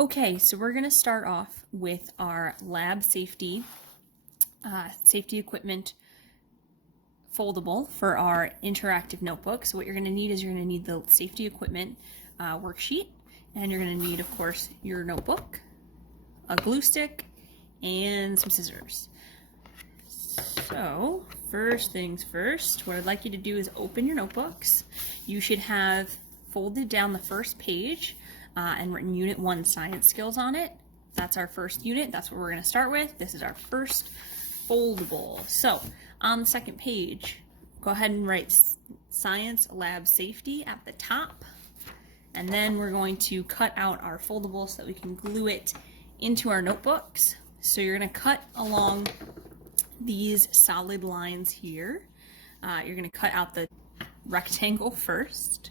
Okay, so we're going to start off with our lab safety equipment foldable for our interactive notebook. So what you're going to need is you're going to need the safety equipment worksheet, and you're going to need, of course, your notebook, a glue stick, and some scissors. So first things first, what I'd like you to do is open your notebooks. You should have folded down the first page and written Unit 1 Science Skills on it. That's our first unit. That's what we're going to start with. This is our first foldable. So on the second page, go ahead and write Science Lab Safety at the top. And then we're going to cut out our foldable so that we can glue it into our notebooks. So you're going to cut along these solid lines here. You're going to cut out the rectangle first.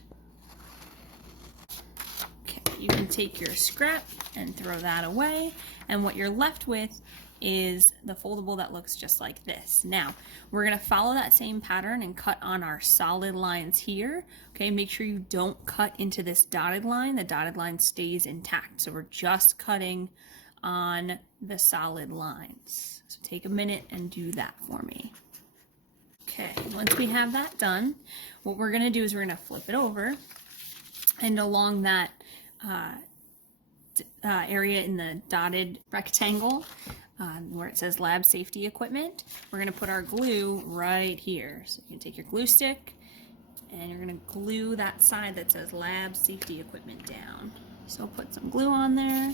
Okay, you can take your scrap and throw that away, and what you're left with is the foldable that looks just like this. Now, we're going to follow that same pattern and cut on our solid lines here. Okay, make sure you don't cut into this dotted line. The dotted line stays intact, so we're just cutting on the solid lines. So take a minute and do that for me. Okay, once we have that done, what we're going to do is we're going to flip it over, and along that area in the dotted rectangle where it says lab safety equipment, we're going to put our glue right here. So you can take your glue stick and you're going to glue that side that says lab safety equipment down. So put some glue on there.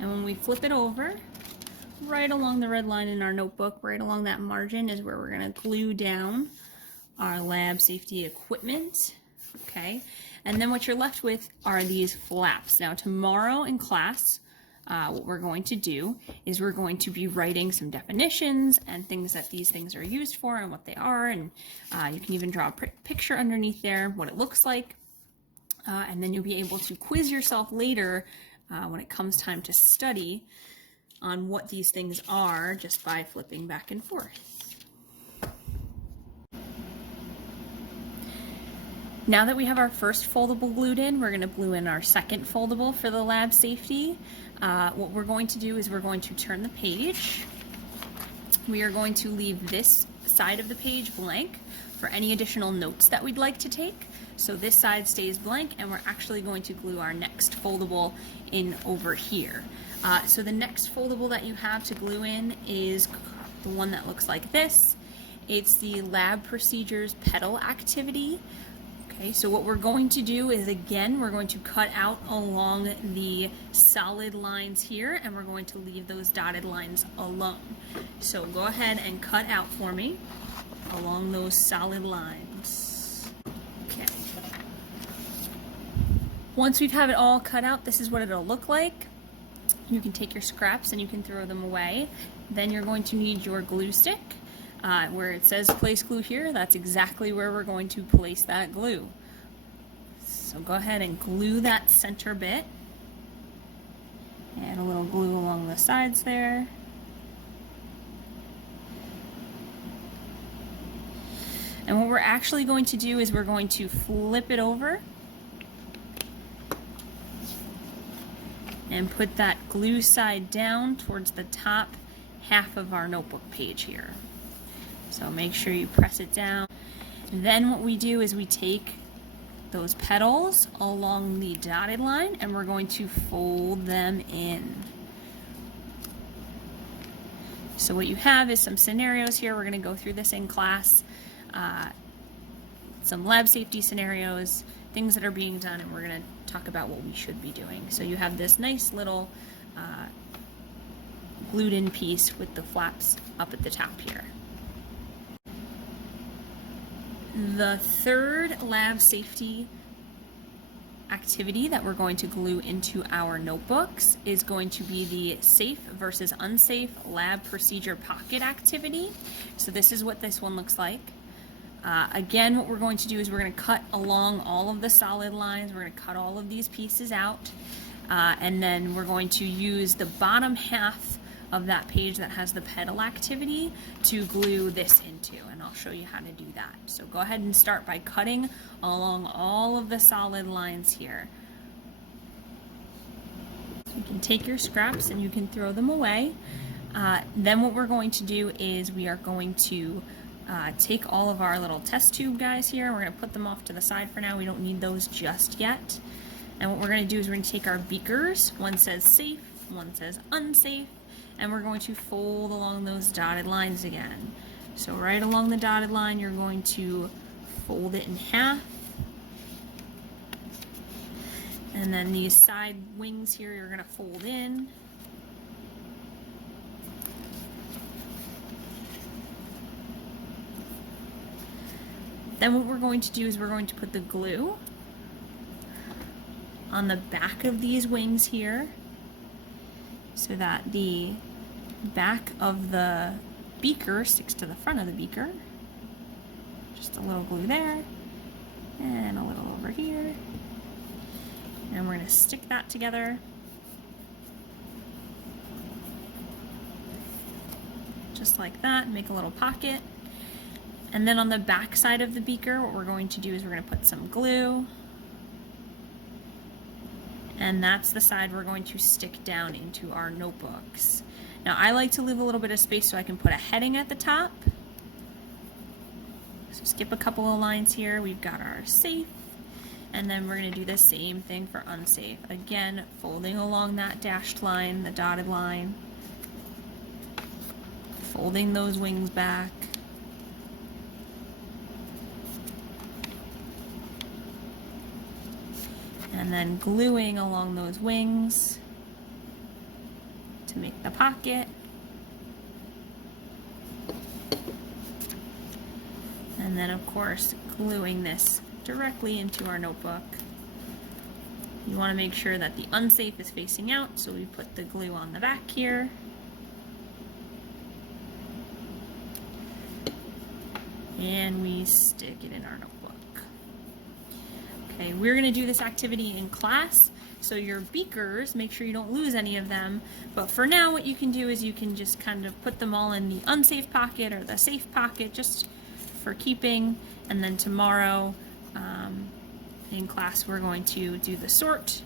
And when we flip it over, right along the red line in our notebook, right along that margin is where we're going to glue down our lab safety equipment. Okay, and then what you're left with are these flaps. Now tomorrow in class, what we're going to do is we're going to be writing some definitions and things that these things are used for and what they are, and you can even draw a picture underneath there, what it looks like, and then you'll be able to quiz yourself later when it comes time to study on what these things are just by flipping back and forth. Now that we have our first foldable glued in, we're going to glue in our second foldable for the lab safety. What we're going to do is we're going to turn the page. We are going to leave this side of the page blank for any additional notes that we'd like to take. So this side stays blank, and we're actually going to glue our next foldable in over here. So the next foldable that you have to glue in is the one that looks like this. It's the lab procedures pedal activity. Okay, so what we're going to do is, again, we're going to cut out along the solid lines here, and we're going to leave those dotted lines alone. So go ahead and cut out for me along those solid lines. Okay. Once we've have it all cut out, this is what it'll look like. You can take your scraps and you can throw them away. Then you're going to need your glue stick. Where it says place glue here, that's exactly where we're going to place that glue. So go ahead and glue that center bit. And a little glue along the sides there. And what we're actually going to do is we're going to flip it over and put that glue side down towards the top half of our notebook page here. So make sure you press it down. Then what we do is we take those petals along the dotted line and we're going to fold them in. So what you have is some scenarios here. We're going to go through this in class. Some lab safety scenarios, things that are being done, and we're going to talk about what we should be doing. So you have this nice little glued in piece with the flaps up at the top here. The third lab safety activity that we're going to glue into our notebooks is going to be the safe versus unsafe lab procedure pocket activity. So this is what this one looks like. Again, what we're going to do is we're going to cut along all of the solid lines. We're going to cut all of these pieces out. And then we're going to use the bottom half of that page that has the petal activity to glue this into, and I'll show you how to do that. So go ahead and start by cutting along all of the solid lines here. You can take your scraps and you can throw them away. Then what we're going to do is we are going to take all of our little test tube guys here. We're going to put them off to the side for now. We don't need those just yet. And what we're going to do is we're going to take our beakers. One says safe, one says unsafe, and we're going to fold along those dotted lines again. So right along the dotted line, you're going to fold it in half. And then these side wings here, you're going to fold in. Then what we're going to do is we're going to put the glue on the back of these wings here so that the back of the beaker sticks to the front of the beaker. Just a little glue there and a little over here. And we're going to stick that together. Just like that, make a little pocket. And then on the back side of the beaker, what we're going to do is we're going to put some glue. And that's the side we're going to stick down into our notebooks. Now I like to leave a little bit of space so I can put a heading at the top. So skip a couple of lines here. We've got our safe. And then we're going to do the same thing for unsafe. Again, folding along that dashed line, the dotted line. Folding those wings back. And then gluing along those wings to make the pocket. And then of course gluing this directly into our notebook. You want to make sure that the unsafe is facing out, so we put the glue on the back here. And we stick it in our notebook. Okay, we're going to do this activity in class, so your beakers, make sure you don't lose any of them, but for now what you can do is you can just kind of put them all in the unsafe pocket or the safe pocket just for keeping, and then tomorrow in class we're going to do the sort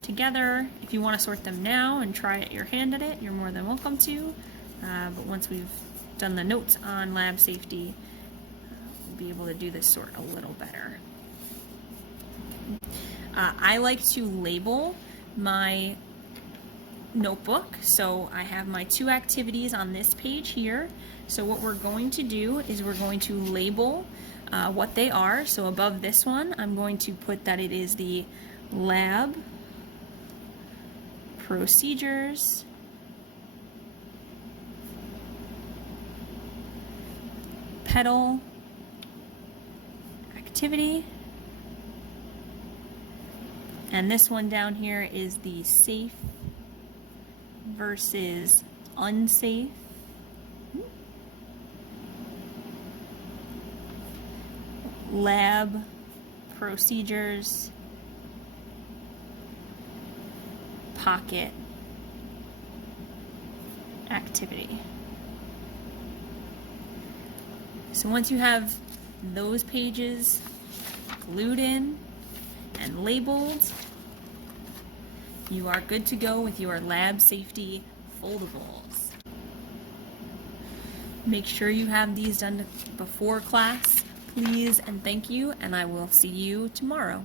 together. If you want to sort them now and try it your hand at it, you're more than welcome to, but once we've done the notes on lab safety, we'll be able to do this sort a little better. I like to label my notebook, so I have my 2 activities on this page here. So what we're going to do is we're going to label what they are. So above this one, I'm going to put that it is the lab procedures petal activity. And this one down here is the safe versus unsafe. Lab procedures pocket activity. So once you have those pages glued in and labeled, you are good to go with your lab safety foldables. Make sure you have these done before class, please and thank you, and I will see you tomorrow.